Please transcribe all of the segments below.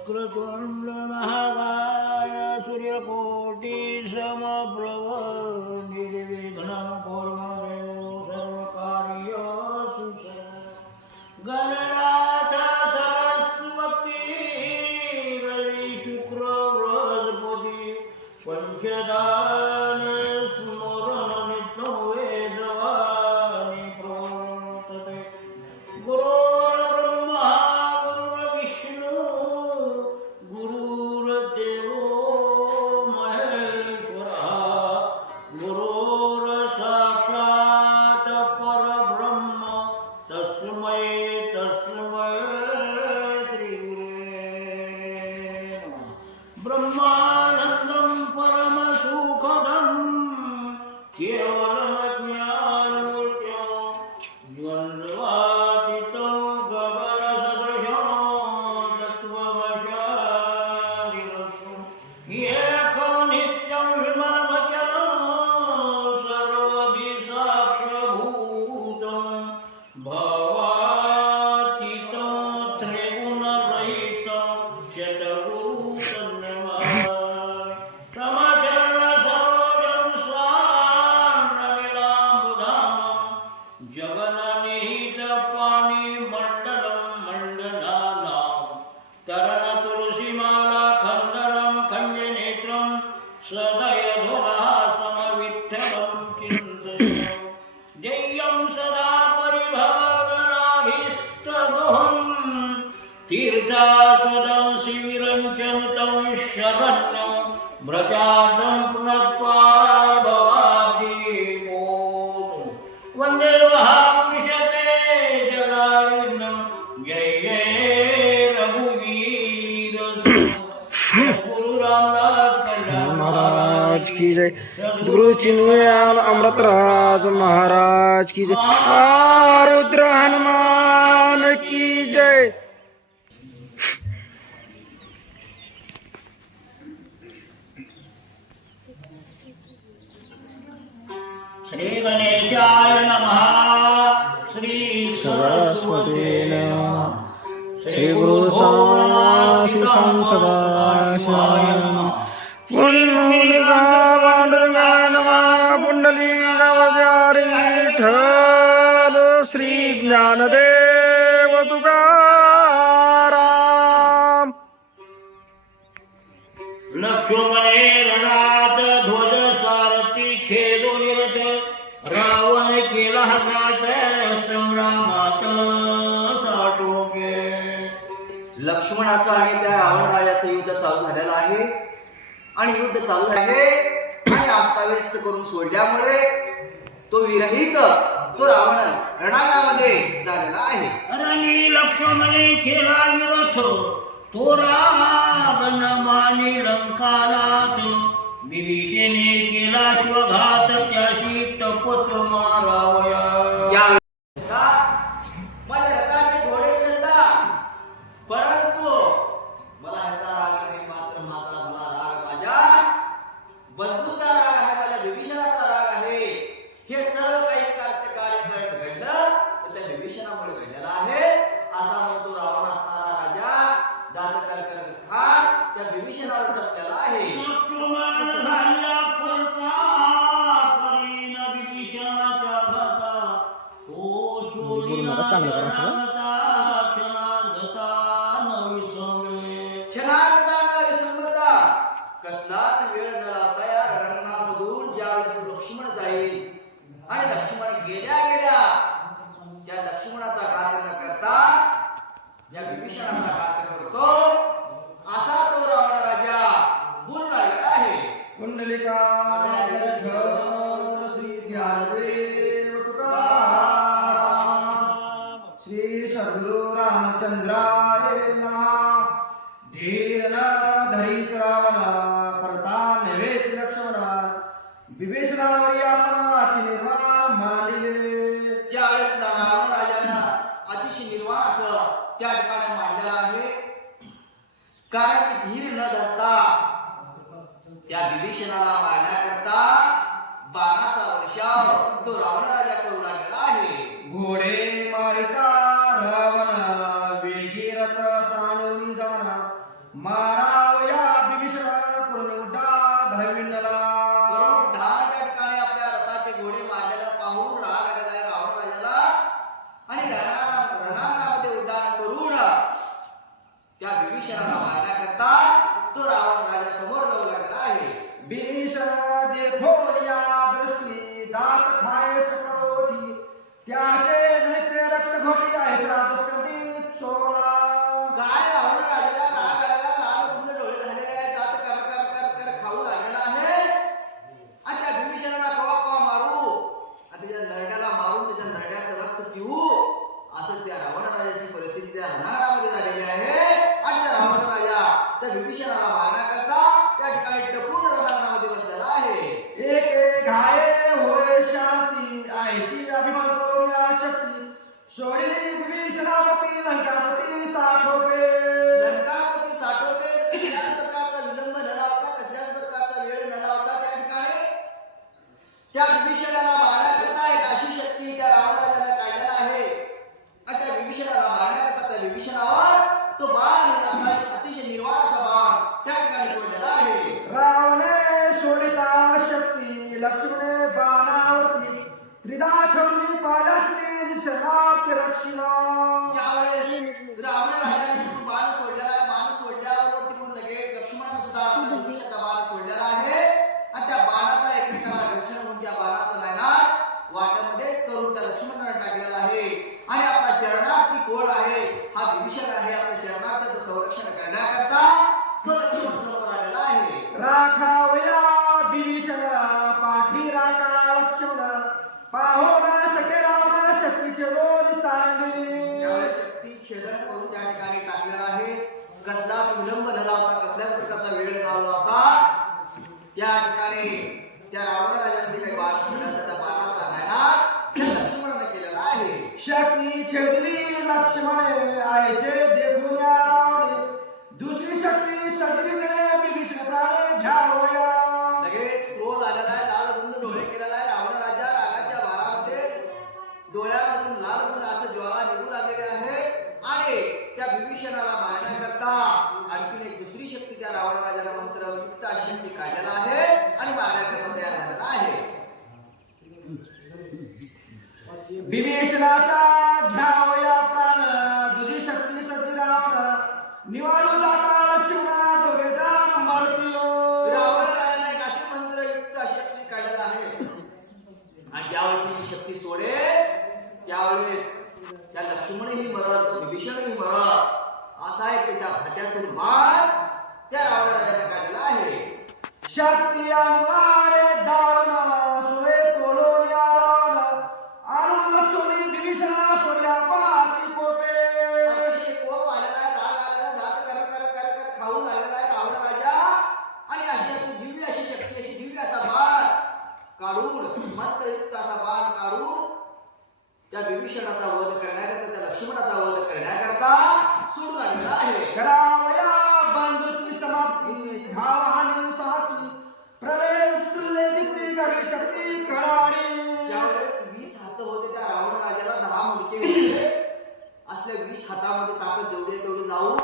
वक्रतुंड महाकाय सूर्यकोटि समप्रभ निर्विघ्नं कुर्वदेव सर्वकार्येषु गणनाथ सरस्वती रवि शुक्र बृहस्पति पंचदान स्मरण नित्यं वेदवाणी प्रवर्तते गुरुर्ब्रह्मा गुरुर्विष्णु गुरुर्देवो महेश्वरः गुरुर्साक्षात् परब्रह्म तस्मै श्रीगुरुवे नमः ब्रह्मानन्दं परमसुखदं केवलं ज्ञानमूर्तिं द्वन्द्वातीतं गगनसदृशं तत्त्वमशादिलक्ष्यम् एकं नित्यं विमलमचलं सर्वधि साक्षभूतं भवातीतं त्रिगुणरहितं शतगुरुतन्नमामि तमचरणसरोजं सान्द्रमिलाम्बुधामं जगन्निहितपाणिमण्डलं मण्डलानां तरणतुलसीमाला खन्दरं खञ्जनेत्रं सदयधुलासमविठ्ठलं चिन्तयामि जय्यं सदा परिभवगणाभीष्टदोहं तीर्थास्पदं शिविरं चन्तं शरण्यं व्रजातं पुनत्वाय भवाब्धिपोतु वन्दे महापुरुषते जनार्दनं जय जय रघुवीर गुरु रामदास कल्याण महाराज की जय। गुरु चिन्मयान अमृतराज महाराज की जय। रुद्र हनुमान की जय। श्री गणेशाय नमः श्री सरस्वती नमः श्री गुरु श्री संसदाय नमः। पुंडलिका पांडुरंगाय नमः। पुंडलिका वज्रारी विठ्ठल श्री ज्ञानदेव तुकाराम। लक्ष्मणे रणात ध्वज सारथी छेदो निरत रावण केला हात संग्रामात साठोगे लक्ष्मणाचं आणि त्या रावणराजाचं युद्ध चालू झालेलं आहे आणि युद्ध चालू आहे आणि अस्ताव्यस्त करून सोडल्यामुळे तो विरहित तो रावण रणांगणामध्ये झालेला आहे. रणी लक्ष्मणे केला विरथ तो रावण मानी लंकानाथ विभीषणे केला स्वघात त्याशी टपत मारावया. माझ्या रथाचे घोडे चंदा परंतु मला ह्याचा राग नाही, मात्र मला राग माझ्या बंधूचा राग आहे, माझ्या विभीषणाचा राग आहे. हे सर्व काही कार्य घडलं तर त्या विभीषणामुळे घडलेलं आहे असा म्हणतो रावण असणारा राजा दातकर खान त्या विभीषणावर टपलेला आहे. लक्ष्मण झाल्या करता करीन विभीषणाच्या घाता तो सोडीला क्षणार्धात कसलाच वेळ न लावता या रणामधून ज्यावेळेस लक्ष्मण जाईल आणि लक्ष्मण गेल्या त्या लक्ष्मणाचा घात न करता या विभीषणाचा घात करतो असा तो रावण राजा बोलू लागला आहे. पुंडलिका विठ्ठल श्री ज्ञानदेव तुकाराम। श्री सद्गुरु रामचंद्राय नमः। धीर न धरीच रावण परता नव्हेच लक्ष्मण विभीषणावरी आपण अति निर्माण मानिले. ज्यावेळेस रावण राजाला अतिशय निर्वाण असं त्या ठिकाणी मांडलेलं आहे. कारण की धीर न धरता त्या विभीषणाला मारण्याकरता बाणाचा वर्षाव तो रावण राजा करू लागलेला आहे. घोडे मारिता रावण वेगी रथ सानोनी जाना मारावया बिभीषण करून उड्डाण धाविंडला. करून ढाल त्या ठिकाणी आपल्या रथाचे घोडे मारलेला पाहून राग आलेला आहे रावण राजाला आणि रणांगणामध्ये उड्डाण करून त्या बिभीषणाला मारण्याकरता तो रावण राजा समोर जाऊ लागला आहे. बिभीषण देखोन या दृष्टी दात खाय सकरोठी त्याचे नळीचे रक्त घोटी आहे दशकटी चोला. काय रावण राजाला राग आलेला लाल कुंड डोळे झालेले आहेत दात कर कर कर कर खाऊ लागलेला आहे आणि त्या बिभीषणाला कवा कवा मारू आणि त्याच्या नरड्याला मारून त्याच्या नरड्याचं रक्त पिऊ असं त्या रावण राजाची परिस्थिती त्या रणांगणामध्ये झालेली आहे. आणि त्या रावण राजा त्या बिभीषणाला मारण्याकरता त्या ठिकाणी टपून रणांगणामध्ये बसलेला आहे. एक घाये होय शांती आयची अभिमंत्रो या शक्ती सोडिली विभीषणापती लंकापती साठोबे. लंकापती साठोबे कसल्याच प्रकारचा विलंब न लावता कसल्याच प्रकारचा वेळ न लावता त्या ठिकाणी त्या विभीषणाला मारण्याकरता एक अशी शक्ती त्या रावणाला काढलेला आहे. आणि त्या विभीषणाला मारण्याकरता त्या विभीषणावर तो बाण अतिशय निर्वाळाचा बाण त्या ठिकाणी सोडलेला आहे. रावणे सोडिता शक्ती लक्ष्मणे बाणावरती त्रिधा छळली पाडाची निशनार्थ रक्षिला. ज्यावेळेस रावण राजाने तिकडून बाण सोडलेला आहे बाण सोडल्यावर तिकडून लगेच लक्ष्मणाने सुद्धा आपल्या धनुष्याचा बाण सोडलेला आहे आणि त्या बाणाचा एकमेकाला घर्षण होऊन त्या बाणाचा नायनाट वाट्यामध्येच करून त्या लक्ष्मणाने टाकलेला आहे. आणि आपला शरणार्थी कोण आहे हा विभीषण आहे. आपल्या शरणार्थाचं संरक्षण करण्याकरता तो लक्ष्मण समोर आलेला आहे. राखावया बिभीषण पाठी राखा लक्ष्मण पाहो ना शके रावण शक्तीचे दोन सांगिली. ज्यावेळेस शक्ती छेदन करून त्या ठिकाणी टाकलेला आहे कसलाच विलंब न लावता कसल्याच प्रकारचा वेळ न लावता त्या ठिकाणी त्या रावण राजाने जे काही बाण सोडला त्याचा बाणाचा नायनाट त्या लक्ष्मणाने केलेला आहे. शक्ती छेदली लक्ष्मणे आयचे देखून या रावणे दुसरी शक्ती सजली गणे बिभीषण प्राणे घ्यावया. लगेच क्रोध आलेला आहे लाल गुंद डोळे केलेला आहे रावण राजा रागाच्या भारामध्ये डोळ्यामधून लाल गुंद असं ज्वाला निघून आलेले आहे. आणि त्या बिभीषणाला मारण्याकरता आणखीन एक दुसरी शक्ती त्या रावण राजाला मंत्रयुक्त अशी शक्ती काढलेला आहे आणि मारण्याकरता तयार झालेला आहे. बिभीषणाचा घ्यावया प्राण दुजी शक्ती सजी रावण निवारू जाता लक्ष्मणा दोघे जाण मरतिलो. रावण राजाने एक अशी मंत्रयुक्त अशी शक्ती काढलेला आहे आणि ज्यावेळेस ही शक्ती सोडे त्यावेळेस त्या लक्ष्मणही मरत विभीषणही मरत असा एक त्याच्या भाट्यातून बाण त्या रावण राजाने काढलेला आहे. शक्ती अनिवार्य दारुण सोय तोलोन या रावण आनु लक्ष्मणी बिभीषणा सोड्या पाती कोपे. अतिशय कोप आलेला आहे राग आलेला दात कर कर कर कर खाऊ लागलेला आहे रावण राजा आणि अशी दिव्य अशी शक्ती अशी दिव्य असा बाण काढून मंत्रयुक्त असा बाण काढून त्या बिभीषणाचा वध करण्याकरता त्या लक्ष्मणाचा वध करण्याकरता सोडू लागलेला आहे. करावया बंधुची समाप्ती घाव हानी उसाती प्रलय तुल्य दीप्ती गगन शक्ती कडाणी. ज्यावेळेस 20 हात होते त्या रावण राजाला 10 मुंडके होते असल्या 20 हातामध्ये ताकद जेवढी आहे तेवढी लावून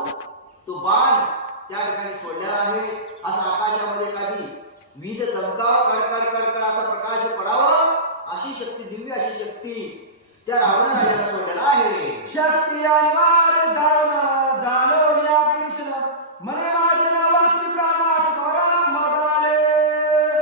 तो बाण त्या ठिकाणी सोडलेला आहे. असं आकाशामध्ये एखादी वीज चमकावं कडकड कडकड असा प्रकाश पडावं अशी शक्ती दिव्य अशी शक्ती त्या रावण राजाला सोडलेला आहे. शक्ती अनिवार्य दारुण जाणून या बिभीषण मने माझे नाव वाचली प्राणात त्वरा मदाले.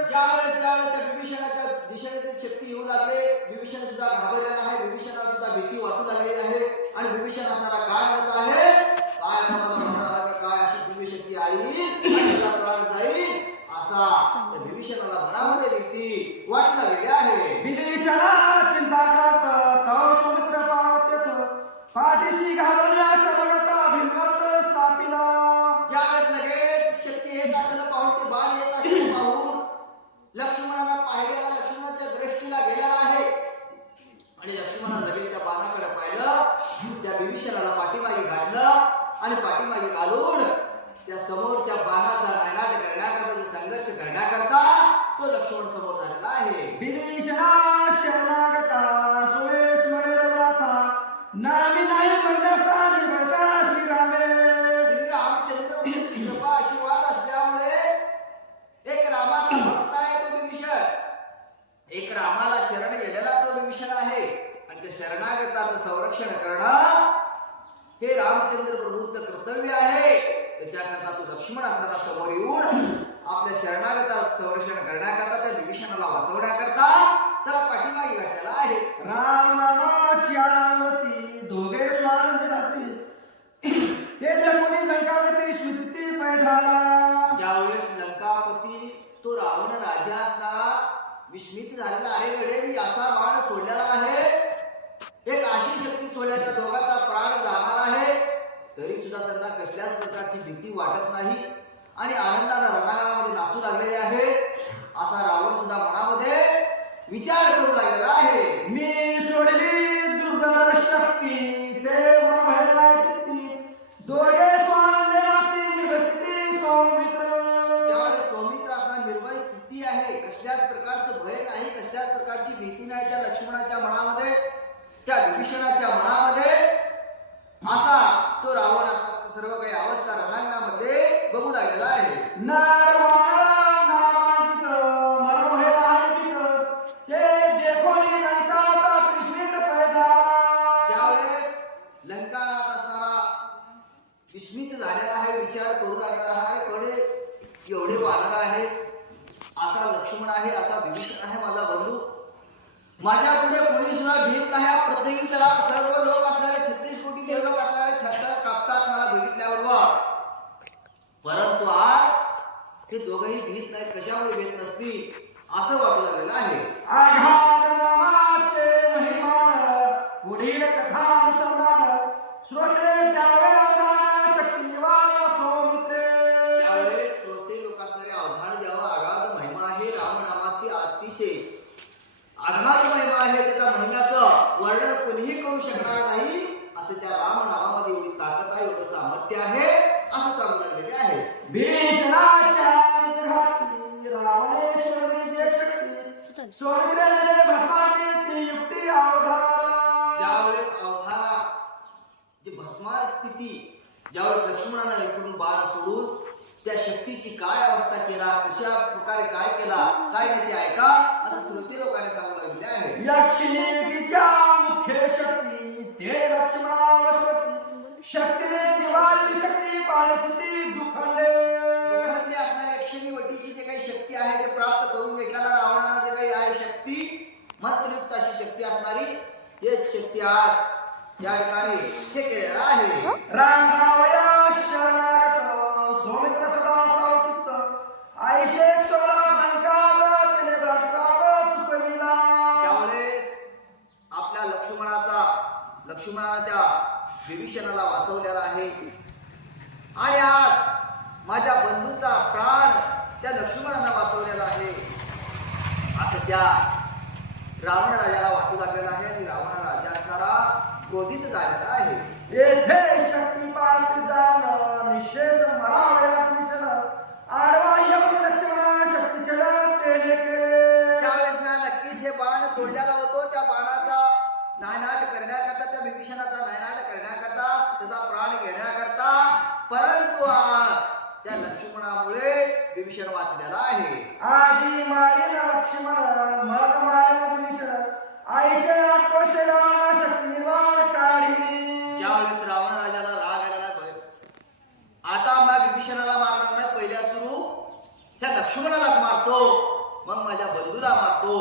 ज्यावेळेस त्या बिभीषणाच्या दिशेने ते शक्ती येऊ लागले विभीषण सुद्धा घाबरलेला आहे. विभीषणाला सुद्धा भीती वाटू लागलेली आहे आणि विभीषण असणारा काय म्हणत आहे काय म्हणाला काय अशी दिव्य शक्ती आई प्राण जाईल असा त्या विभीषणाला मनामध्ये भीती वाटू लागलेली आहे. बिभीषणा चिंता करत तव सौमित्र पाहत पाठीशी घालून या सर्वगता भिन्नवत स्थापिला. ज्यावेळेस लगेच शक्ती येत असताना पाहून ते बाण येत असताना पाहून लक्ष्मणाला पाहिलेला लक्ष्मणाच्या दृष्टीला गेलेला आहे आणि लक्ष्मणाला लगेच त्या बाणाकडे पाहिलं त्या बिभीषणाला पाठीमागे घातलं आणि पाठीमागे घालून त्या समोरच्या बाणाचा नायनाट करण्याकरता संघर्ष करण्याकरता तो लक्ष्मण समोर झालेला आहे. बिभीषणा शरणागता सोयेस मळे रवराता नामी नाही मरण्याचा निर्भयता श्रीरामे. श्री रामचंद्र कर्तव्य आहे त्याच्याकरता तो लक्ष्मण असताना समोर येऊन आपल्या शरणागताला संरक्षण करण्याकरता त्या विभीषणाला वाचवण्याकरता त्याला पाठीमागे घातलेला आहे. राम नामाची आरती दोघे स्वानंद राहतील ते देखोनी लंकापती स्मृती पै झाला. ज्यावेळेस लंकापती तो रावण राजा असणारा विस्मित झालेला आहे. गडे मी असा बाण सोडलेला आहे, एक अशी शक्ती सोडल्याचा दोघांचा प्राण जाणार आहे, तरी सुद्धा त्यांना कसल्याच प्रकारची भीती वाटत नाही आणि आनंदाने रणांगणामध्ये नाचू लागलेले आहे. असा रावण सुद्धा मनामध्ये विचार करू लागलेला आहे. मी सोडली दुर्धर शक्ती ते मन भयलाय चित्ती दोघे स्वानंद राहतील निर्भयस्थिती सौमित्र. ज्यावेळेस सौमित्र असणार निर्भय स्थिती आहे, कसल्याच प्रकारचं भय नाही, कसल्याच प्रकारची भीती नाही त्या लक्ष्मणाच्या मनामध्ये, त्या विभीषणाच्या मनामध्ये. असा तो रावण असणार सर्व काही अवस्था रणांगणामध्ये बघू लागलेला आहे. नारवाणा नामांकित मरण भयलाहित ते देखोनी लंकाता विस्मित पै झाला. ज्यावेळेस लंकानाथ असणारा विस्मित झालेला आहे, विचार करू लागलेला आहे, कडे एवढे वानर आहेत, असा लक्ष्मण आहे, असा विभीषण आहे माझा बंधू, माझ्या पुढे कोणी सुद्धा भीत नाही. प्रत्येकी त्याला सर्व लोक असणारे 36 कोटी देवलोक असणारे थरथर कापतात मला बघितल्यावर. परंतु आज हे दोघंही भीत नाहीत. कशामुळे भीत नसतील असं वाटू लागलेलं आहे. आघात नामाचे महिमान पुढील कथानुसंधान श्रोते द्यावे अवधान शक्ती निवार सौमित्रे. त्यावेळेस श्रोते लोक असणारे अवधान द्यावं. आघात महिमा आहे राम नामाची, अतिशय आघात महिमा आहे, त्याच्या महिम्याचं वर्णन कोणीही करू शकणार नाही. असं त्या राम नामामध्ये एवढी ताकद आहे, एवढं सामर्थ्य आहे असं सांगू लागलेले आहे. भीषणाच्या निजघाती रावणेश्वरी जे शक्ती सौमित्रेने भस्माती ती युक्ती अवधार. ज्यावेळेस अवधारा जे भस्मा स्थिती, ज्यावेळेस लक्ष्मणानं इकडून बाण सोडून त्या शक्तीची काय अवस्था केला, कशा प्रकारे काय केला, काय नाही ते ऐका असं श्रोते लोकांनी सांगू लागले आहे. यक्षिणीच्या मुख्य शक्ती ते लक्ष्मणावशवर्ती शक्तीने निवारली शक्ती पाळीची दुखंडे. दुखंडे असणाऱ्या यक्षिणी वटीची जे काही शक्ती आहे ते प्राप्त करून घेतलेला रावणानं जे काही आहे शक्ती, मंत्रयुक्त अशी शक्ती असणारी हेच शक्ती आज या ठिकाणी हे केलेलं आहे. राखावया शरणागत सौमित्र सदा सावचित्त आईशे सोळा लंकात केले प्रात चुकविला. त्यावेळेस आपल्या लक्ष्मणानं त्या विभीषणाला वाचवलेला आहे आणि आज माझ्या बंधूचा प्राण त्या लक्ष्मणानं वाचवलेला आहे असं त्या रावण राजाला वाटू लागलेला आहे. आणि रावण राजा असणारा क्रोधित झालेला आहे. येथे शक्तिपात जाण निशेष मरावया विषण आडवा येऊन लक्ष्मणा शक्ती चला तेने केले. त्यावेळेस मी नक्कीच हे बाण सोडलेला होतो, त्या बाणाचा नायनाट करण्याकरता, त्या विभीषणाचा नायनाट करण्याकरता, त्याचा प्राण घेण्याकरता. परंतु आज त्या लक्ष्मणामुळेच विभीषण वाचलेला आहे. आधी मारिन लक्ष्मण मग मारिन विभीषण आईशे आक्रोशेला शक्ती निर्वाण काढिली. ज्यावेळेस रावण राजाला राग आलेला आता मला विभीषणाला मारणार नाही, पहिल्या सुरू त्या लक्ष्मणालाच मारतो, मग माझ्या बंधूला मारतो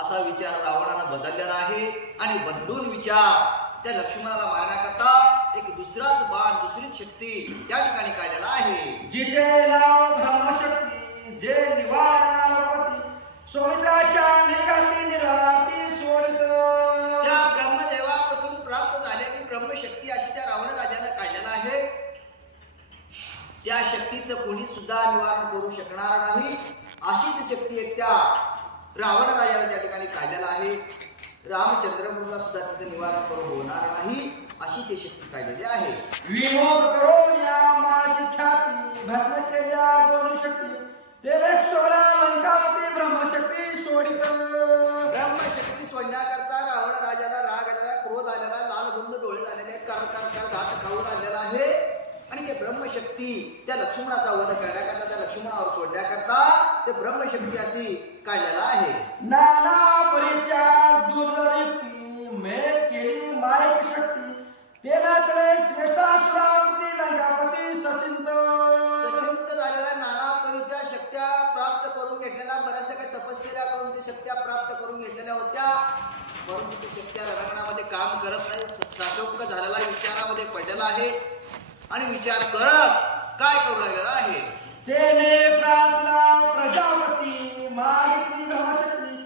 असा विचार रावणानं बदललेला आहे. आणि बदलून विचार त्या लक्ष्मणाला मारण्याकरता एक दुसराच बाण, दुसरीच शक्ती त्या ठिकाणी काढलेला आहे. जिचे नाव ब्रह्मशक्ती जे निवारणावती सौमित्राच्या निघाती निराती सोडित. त्या ब्रह्मदेवापासून प्राप्त झालेली ब्रह्मशक्ती अशी त्या रावण राजानं काढलेला आहे. त्या शक्तीचं कोणी सुद्धा निवारण करू शकणार नाही. अशीच शक्ती एक त्या रावण राजाने त्या ठिकाणी काढलेला आहे. रामचंद्रपूरला सुद्धा तिचं निवारण करून होणार नाही अशी ती शक्ती काढलेली आहे. विमोक करून या माझी ख्याती भस्म केल्या दोन शक्ती तेले सोडा लंकापती ब्रह्मशक्ती सोडित. ब्रह्मशक्ती सोडण्याकरता रावण राजाला राग आलेला, क्रोध आलेला, लालबुंद डोळे झालेले, कर कर कर घात खाऊ लागलेला आहे. आणि ते ब्रह्मशक्ती त्या लक्ष्मणाचा वध करण्याकरता, त्या लक्ष्मणावर सोडण्याकरता ते ब्रह्मशक्ती अशी काढलेला आहे. नाना परिचार दुर्दयुक्ती मे केली मायक शक्ती तेला चले श्रेष्ठासुरावती लंकापती शक्त्या प्राप्त करून घेतलेल्या होत्या, परंतु ते शक्त्या रणांगणामध्ये काम करत नाही. साशोक्त झालेला विचारामध्ये पडलेला आहे आणि विचार करत काय करू लागलेला आहे. तेने प्रार्थना प्रजापती मागितली ब्रह्मशक्ती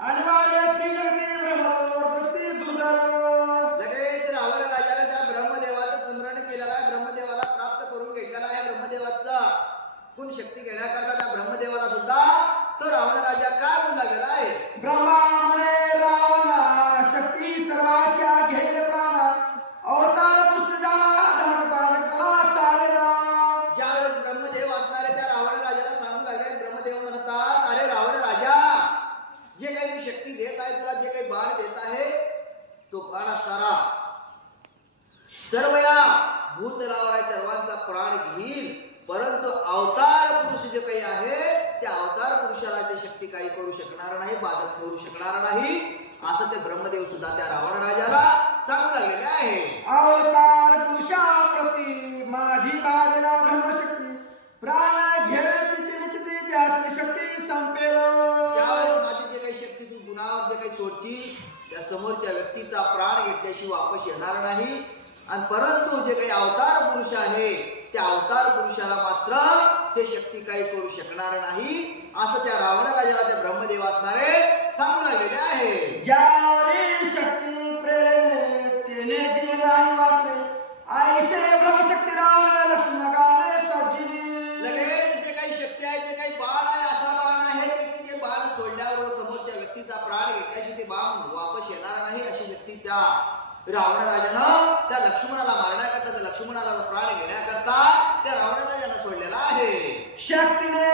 अनिवार्य त्रिजगती ब्रह्मवृत्ती दुर्धर. लगेच रावण राजाने त्या ब्रह्मदेवाचं स्मरण केलेलं आहे, ब्रह्मदेवाला प्राप्त करून घेतलेला आहे. ब्रह्मदेवाचा गुण शक्ती घेण्याकरता त्या ब्रह्मदेवाला सुद्धा तो रावण राजा काय म्हणू लागलेला आहे. ब्रह्मा म्हणे रावणा शक्ती सर्वाच्या घेईल प्राणा अवतार पुष्ट जाणा धर्मपालकपणा चालेला. ज्यावेळेस ब्रह्मदेव असणारे त्या रावण राजाला सांगू लागले, ब्रह्मदेव म्हणतात, अरे रावण राजा, जे काही मी शक्ती देत आहे तुला, जे काही बाण देत आहे तो बाण असणारा सर्व या भूतलावर सर्वांचा प्राण घेईल, परंतु अवतार पुरुष जे काही आहे त्या अवतार पुरुषाला ते शक्ती काही करू शकणार नाही, बाधक ठरू शकणार नाही, असं ते ब्रह्मदेव सुद्धा त्या रावण राजाला सांगू लागलेले आहे. अवतार पुरुषाप्रती माझी बाजना ब्रह्मशक्ती प्राण घेत निश्चिती त्याची शक्ती संपेल. ज्यावेळेस माझी जे काही शक्ती तू गुणावर जे काही सोडची त्या समोरच्या व्यक्तीचा प्राण घेतल्याशिवाय वापस येणार नाही, आणि परंतु जे काही अवतार पुरुष आहे त्या अवतार पुरुषाला मात्र ते शक्ती काही करू शकणार नाही, असं त्या रावण राजाला त्या ब्रह्मदेव असणारे सांगू लागलेले आहे. ज्यावरी शक्ती प्रेरणे तेने जिने नाही वाचले आईसे ब्रह्मशक्ती रावण लक्ष्मणाने सज्जिनी. लगेच जे काही शक्ती आहे, जे काही बाण आहे, असा बाण आहे की जे बाण सोडल्यावर समोरच्या व्यक्तीचा प्राण घेतल्याशी ते बाण वापस येणार नाही, अशी शक्ती त्या रावण राजानं त्या लक्ष्मणाला मारण्याकरता, त्या लक्ष्मणाला प्राण घेण्याकरता त्या रावण राजानं सोडलेला आहे. शक्तीने